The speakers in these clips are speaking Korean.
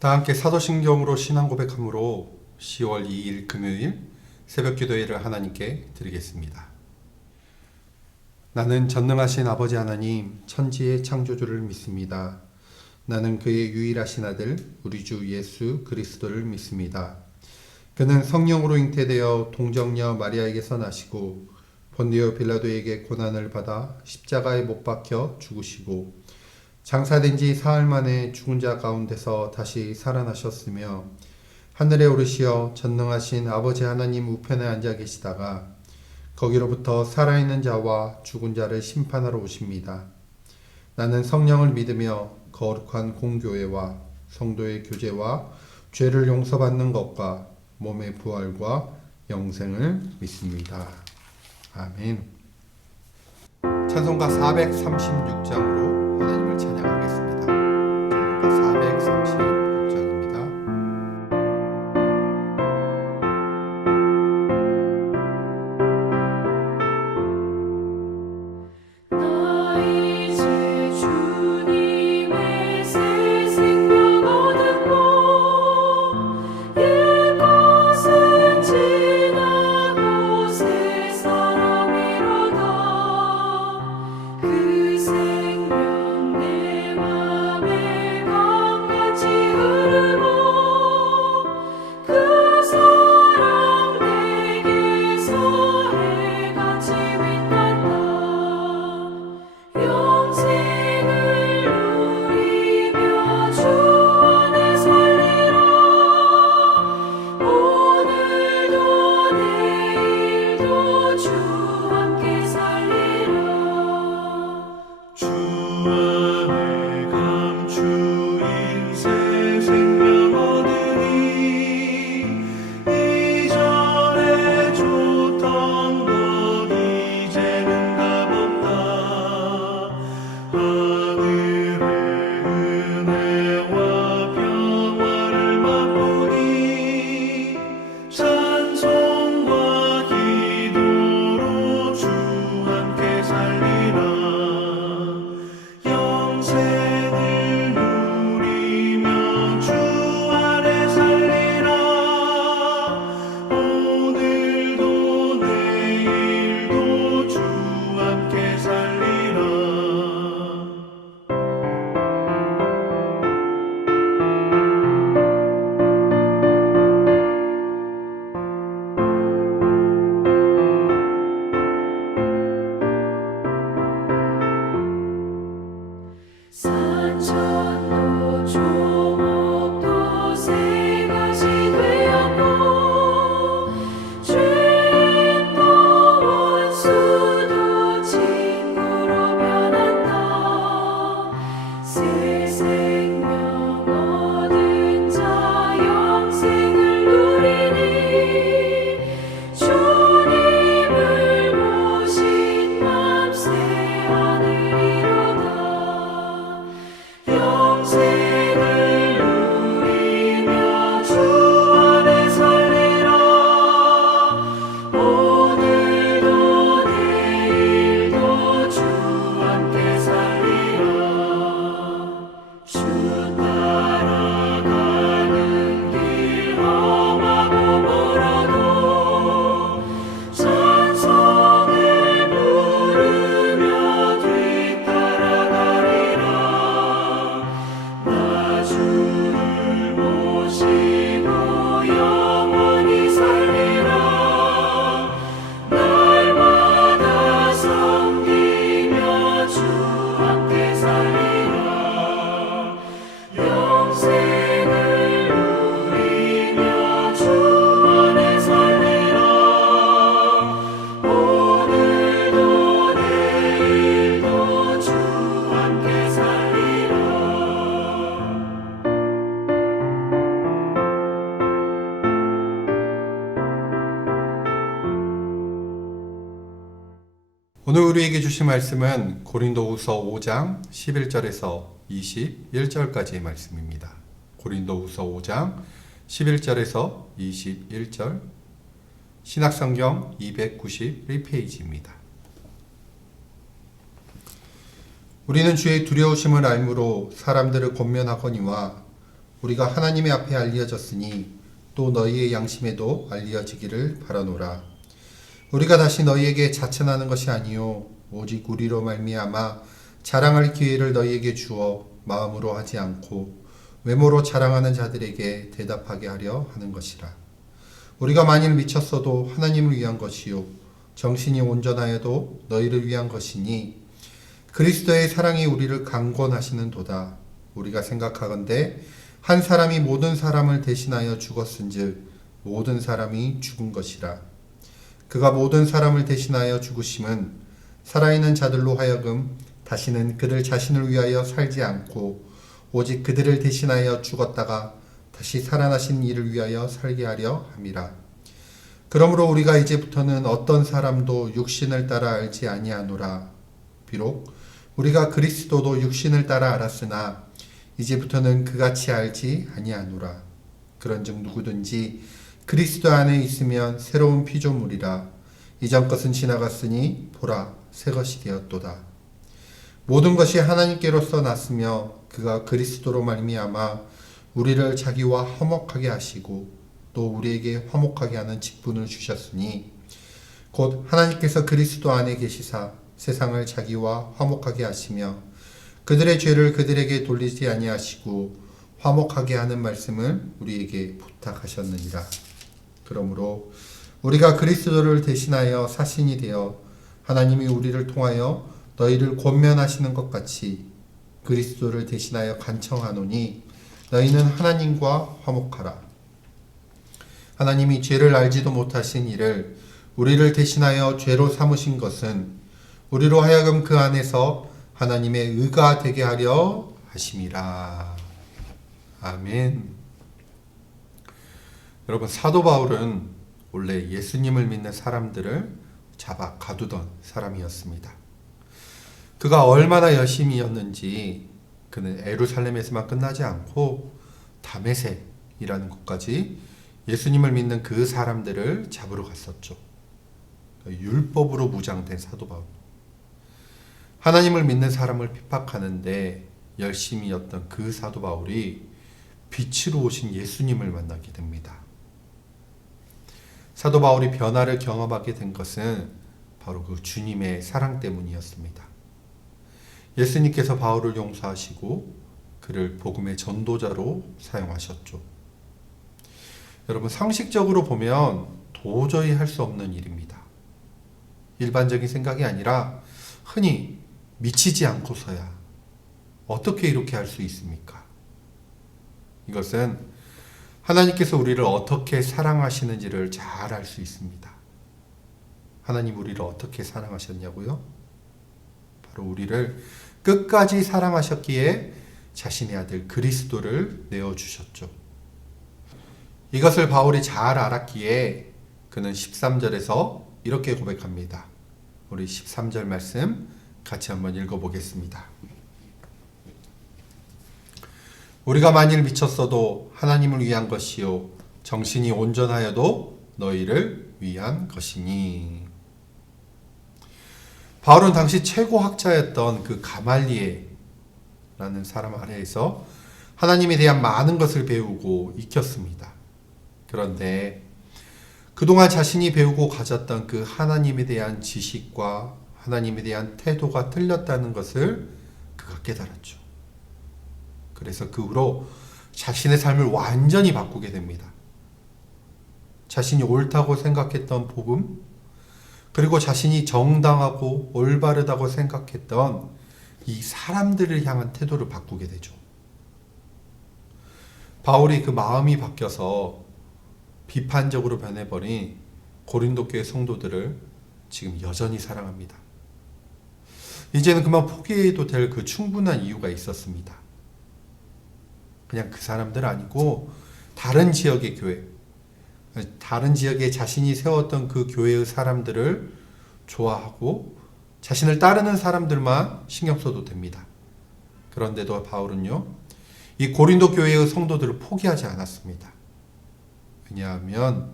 다 함께 사도신경으로 신앙 고백함으로 10월 2일 금요일 새벽 기도회를 하나님께 드리겠습니다. 나는 전능하신 아버지 하나님 천지의 창조주를 믿습니다. 나는 그의 유일하신 아들 우리 주 예수 그리스도를 믿습니다. 그는 성령으로 잉태되어 동정녀 마리아에게서 나시고 본디오 빌라도에게 고난을 받아 십자가에 못 박혀 죽으시고 장사된 지 사흘 만에 죽은 자 가운데서 다시 살아나셨으며 하늘에 오르시어 전능하신 아버지 하나님 우편에 앉아 계시다가 거기로부터 살아있는 자와 죽은 자를 심판하러 오십니다. 나는 성령을 믿으며 거룩한 공교회와 성도의 교제와 죄를 용서받는 것과 몸의 부활과 영생을 믿습니다. 아멘. 찬송가 436장으로 하나님을 찬양하겠습니다. 찬송가 436장입니다. 오늘 우리에게 주신 말씀은 고린도후서 5장 11절에서 21절까지의 말씀입니다. 고린도후서 5장 11절에서 21절 신약성경 291페이지입니다. 우리는 주의 두려우심을 알므로 사람들을 권면하거니와 우리가 하나님의 앞에 알려졌으니 또 너희의 양심에도 알려지기를 바라노라. 우리가 다시 너희에게 자천하는 것이 아니요 오직 우리로 말미암아 자랑할 기회를 너희에게 주어 마음으로 하지 않고 외모로 자랑하는 자들에게 대답하게 하려 하는 것이라. 우리가 만일 미쳤어도 하나님을 위한 것이요 정신이 온전하여도 너희를 위한 것이니 그리스도의 사랑이 우리를 강권하시는 도다. 우리가 생각하건대 한 사람이 모든 사람을 대신하여 죽었은즉 모든 사람이 죽은 것이라. 그가 모든 사람을 대신하여 죽으심은 살아있는 자들로 하여금 다시는 그들 자신을 위하여 살지 않고 오직 그들을 대신하여 죽었다가 다시 살아나신 이를 위하여 살게 하려 함이라. 그러므로 우리가 이제부터는 어떤 사람도 육신을 따라 알지 아니하노라. 비록 우리가 그리스도도 육신을 따라 알았으나 이제부터는 그같이 알지 아니하노라. 그런즉 누구든지 그리스도 안에 있으면 새로운 피조물이라. 이전 것은 지나갔으니 보라 새 것이 되었도다. 모든 것이 하나님께로서 났으며 그가 그리스도로 말미암아 우리를 자기와 화목하게 하시고 또 우리에게 화목하게 하는 직분을 주셨으니 곧 하나님께서 그리스도 안에 계시사 세상을 자기와 화목하게 하시며 그들의 죄를 그들에게 돌리지 아니하시고 화목하게 하는 말씀을 우리에게 부탁하셨느니라. 그러므로 우리가 그리스도를 대신하여 사신이 되어 하나님이 우리를 통하여 너희를 권면하시는 것 같이 그리스도를 대신하여 간청하노니 너희는 하나님과 화목하라. 하나님이 죄를 알지도 못하신 이를 우리를 대신하여 죄로 삼으신 것은 우리로 하여금 그 안에서 하나님의 의가 되게 하려 하심이라. 아멘. 여러분, 사도 바울은 원래 예수님을 믿는 사람들을 잡아 가두던 사람이었습니다. 그가 얼마나 열심이었는지 그는 예루살렘에서만 끝나지 않고 다메섹이라는 곳까지 예수님을 믿는 그 사람들을 잡으러 갔었죠. 율법으로 무장된 사도 바울. 하나님을 믿는 사람을 핍박하는데 열심이었던 그 사도 바울이 빛으로 오신 예수님을 만나게 됩니다. 사도 바울이 변화를 경험하게 된 것은 바로 그 주님의 사랑 때문이었습니다. 예수님께서 바울을 용서하시고 그를 복음의 전도자로 사용하셨죠. 여러분, 상식적으로 보면 도저히 할 수 없는 일입니다. 일반적인 생각이 아니라 흔히 미치지 않고서야 어떻게 이렇게 할 수 있습니까? 이것은 하나님께서 우리를 어떻게 사랑하시는지를 잘 알 수 있습니다. 하나님 우리를 어떻게 사랑하셨냐고요? 바로 우리를 끝까지 사랑하셨기에 자신의 아들 그리스도를 내어주셨죠. 이것을 바울이 잘 알았기에 그는 13절에서 이렇게 고백합니다. 우리 13절 말씀 같이 한번 읽어보겠습니다. 우리가 만일 미쳤어도 하나님을 위한 것이요 정신이 온전하여도 너희를 위한 것이니. 바울은 당시 최고 학자였던 그 가말리엘라는 사람 아래에서 하나님에 대한 많은 것을 배우고 익혔습니다. 그런데 그동안 자신이 배우고 가졌던 그 하나님에 대한 지식과 하나님에 대한 태도가 틀렸다는 것을 그가 깨달았죠. 그래서 그 후로 자신의 삶을 완전히 바꾸게 됩니다. 자신이 옳다고 생각했던 복음, 그리고 자신이 정당하고 올바르다고 생각했던 이 사람들을 향한 태도를 바꾸게 되죠. 바울이 그 마음이 바뀌어서 비판적으로 변해버린 고린도 교회 성도들을 지금 여전히 사랑합니다. 이제는 그만 포기해도 될 그 충분한 이유가 있었습니다. 그냥 그 사람들 아니고 다른 지역의 교회, 다른 지역에 자신이 세웠던 그 교회의 사람들을 좋아하고 자신을 따르는 사람들만 신경 써도 됩니다. 그런데도 바울은요, 이 고린도 교회의 성도들을 포기하지 않았습니다. 왜냐하면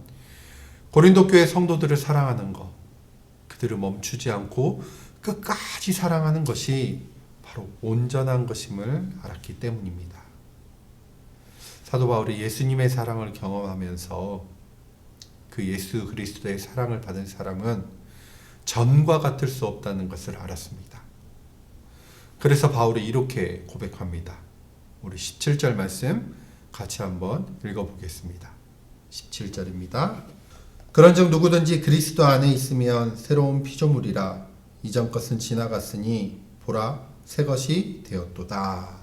고린도 교회 성도들을 사랑하는 것, 그들을 멈추지 않고 끝까지 사랑하는 것이 바로 온전한 것임을 알았기 때문입니다. 사도 바울이 예수님의 사랑을 경험하면서 그 예수 그리스도의 사랑을 받은 사람은 전과 같을 수 없다는 것을 알았습니다. 그래서 바울이 이렇게 고백합니다. 우리 17절 말씀 같이 한번 읽어보겠습니다. 17절입니다. 그런즉 누구든지 그리스도 안에 있으면 새로운 피조물이라 이전 것은 지나갔으니 보라 새 것이 되었도다.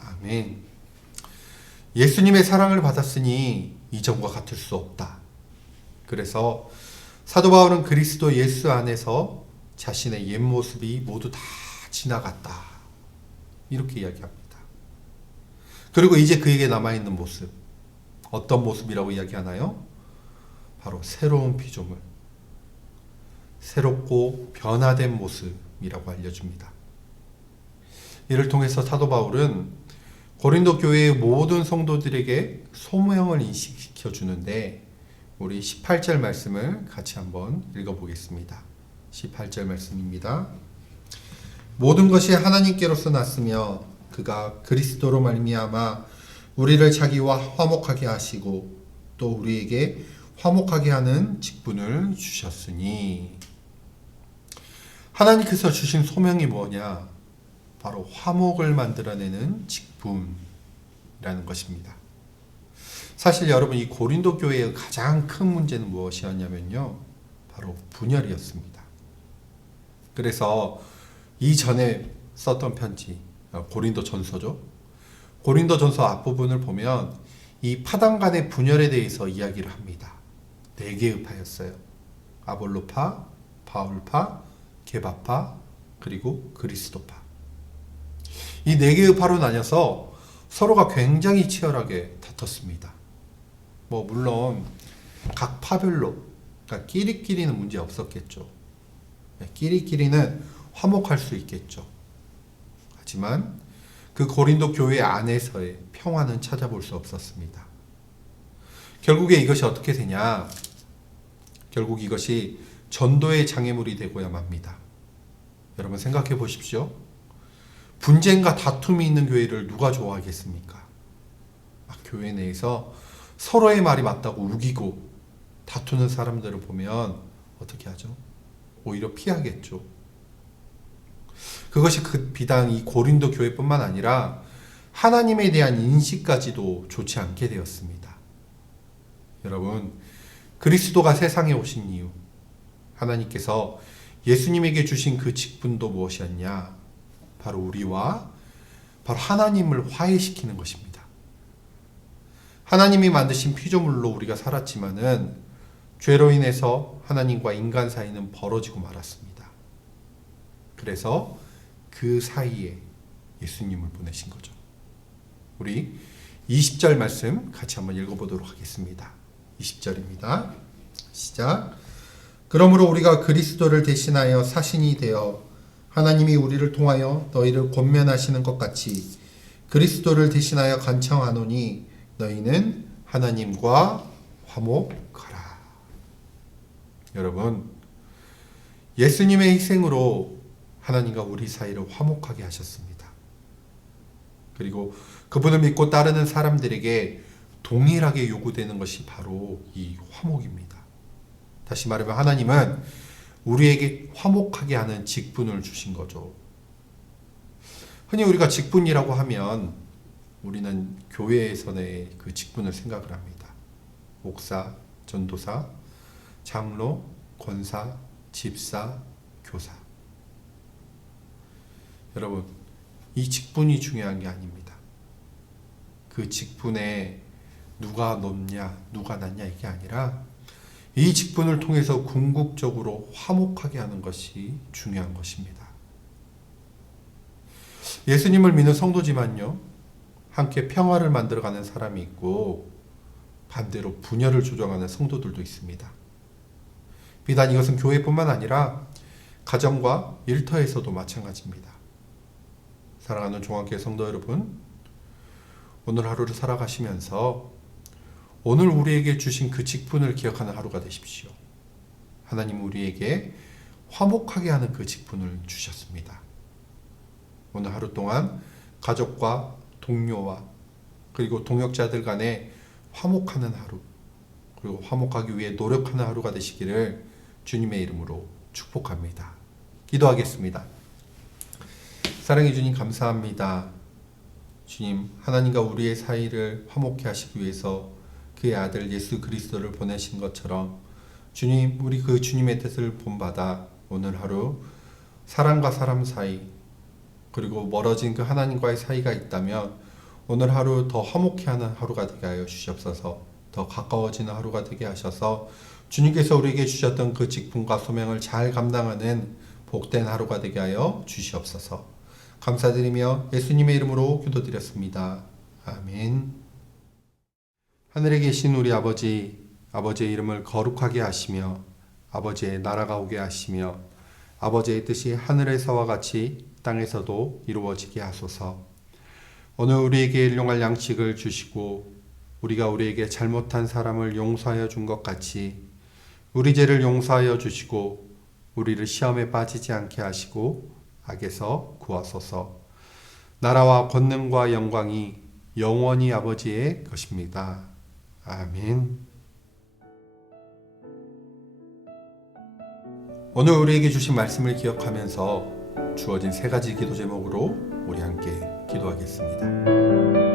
아멘. 예수님의 사랑을 받았으니 이전과 같을 수 없다. 그래서 사도 바울은 그리스도 예수 안에서 자신의 옛 모습이 모두 다 지나갔다. 이렇게 이야기합니다. 그리고 이제 그에게 남아있는 모습, 어떤 모습이라고 이야기하나요? 바로 새로운 피조물, 새롭고 변화된 모습이라고 알려줍니다. 이를 통해서 사도 바울은 고린도 교회의 모든 성도들에게 소명을 인식시켜 주는데 우리 18절 말씀을 같이 한번 읽어보겠습니다. 18절 말씀입니다. 모든 것이 하나님께로서 났으며 그가 그리스도로 말미암아 우리를 자기와 화목하게 하시고 또 우리에게 화목하게 하는 직분을 주셨으니. 하나님께서 주신 소명이 뭐냐? 바로 화목을 만들어내는 직분이라는 것입니다. 사실 여러분, 이 고린도 교회의 가장 큰 문제는 무엇이었냐면요, 바로 분열이었습니다. 그래서 이전에 썼던 편지, 고린도 전서죠. 고린도 전서 앞부분을 보면 이 파당 간의 분열에 대해서 이야기를 합니다. 4개의 파였어요. 아볼로파, 바울파, 게바파, 그리고 그리스도파. 이 4개의 파로 나뉘어서 서로가 굉장히 치열하게 다퉜습니다. 물론 각 파별로, 그러니까 끼리끼리는 문제 없었겠죠. 끼리끼리는 화목할 수 있겠죠. 하지만 그 고린도 교회 안에서의 평화는 찾아볼 수 없었습니다. 결국에 이것이 어떻게 되냐? 결국 이것이 전도의 장애물이 되고야 맙니다. 여러분 생각해 보십시오. 분쟁과 다툼이 있는 교회를 누가 좋아하겠습니까? 교회 내에서 서로의 말이 맞다고 우기고 다투는 사람들을 보면 어떻게 하죠? 오히려 피하겠죠. 그것이 비단 이 고린도 교회뿐만 아니라 하나님에 대한 인식까지도 좋지 않게 되었습니다. 여러분, 그리스도가 세상에 오신 이유, 하나님께서 예수님에게 주신 그 직분도 무엇이었냐? 바로 우리와 바로 하나님을 화해시키는 것입니다. 하나님이 만드신 피조물로 우리가 살았지만은 죄로 인해서 하나님과 인간 사이는 벌어지고 말았습니다. 그래서 그 사이에 예수님을 보내신 거죠. 우리 20절 말씀 같이 한번 읽어보도록 하겠습니다. 20절입니다. 시작. 그러므로 우리가 그리스도를 대신하여 사신이 되어 하나님이 우리를 통하여 너희를 권면하시는 것 같이 그리스도를 대신하여 간청하노니 너희는 하나님과 화목하라. 여러분, 예수님의 희생으로 하나님과 우리 사이를 화목하게 하셨습니다. 그리고 그분을 믿고 따르는 사람들에게 동일하게 요구되는 것이 바로 이 화목입니다. 다시 말하면 하나님은 우리에게 화목하게 하는 직분을 주신 거죠. 흔히 우리가 직분이라고 하면 우리는 교회에서의 그 직분을 생각을 합니다. 목사, 전도사, 장로, 권사, 집사, 교사. 여러분, 이 직분이 중요한 게 아닙니다. 그 직분에 누가 높냐, 누가 낮냐 이게 아니라 이 직분을 통해서 궁극적으로 화목하게 하는 것이 중요한 것입니다. 예수님을 믿는 성도지만요, 함께 평화를 만들어가는 사람이 있고 반대로 분열을 조장하는 성도들도 있습니다. 비단 이것은 교회뿐만 아니라 가정과 일터에서도 마찬가지입니다. 사랑하는 종합교회 성도 여러분, 오늘 하루를 살아가시면서 오늘 우리에게 주신 그 직분을 기억하는 하루가 되십시오. 하나님 우리에게 화목하게 하는 그 직분을 주셨습니다. 오늘 하루 동안 가족과 동료와 그리고 동역자들 간에 화목하는 하루, 그리고 화목하기 위해 노력하는 하루가 되시기를 주님의 이름으로 축복합니다. 기도하겠습니다. 사랑해 주님 감사합니다. 주님, 하나님과 우리의 사이를 화목케 하시기 위해서 그의 아들 예수 그리스도를 보내신 것처럼 주님, 우리 그 주님의 뜻을 본받아 오늘 하루 사람과 사람 사이, 그리고 멀어진 그 하나님과의 사이가 있다면 오늘 하루 더 화목케 하는 하루가 되게 하여 주시옵소서. 더 가까워지는 하루가 되게 하셔서 주님께서 우리에게 주셨던 그 직분과 소명을 잘 감당하는 복된 하루가 되게 하여 주시옵소서. 감사드리며 예수님의 이름으로 기도드렸습니다. 아멘. 하늘에 계신 우리 아버지, 아버지의 이름을 거룩하게 하시며 아버지의 나라가 오게 하시며 아버지의 뜻이 하늘에서와 같이 땅에서도 이루어지게 하소서. 오늘 우리에게 일용할 양식을 주시고 우리가 우리에게 잘못한 사람을 용서하여 준 것 같이 우리 죄를 용서하여 주시고 우리를 시험에 빠지지 않게 하시고 악에서 구하소서. 나라와 권능과 영광이 영원히 아버지의 것입니다. 아멘. 오늘 우리에게 주신 말씀을 기억하면서 주어진 세 가지 기도 제목으로 우리 함께 기도하겠습니다.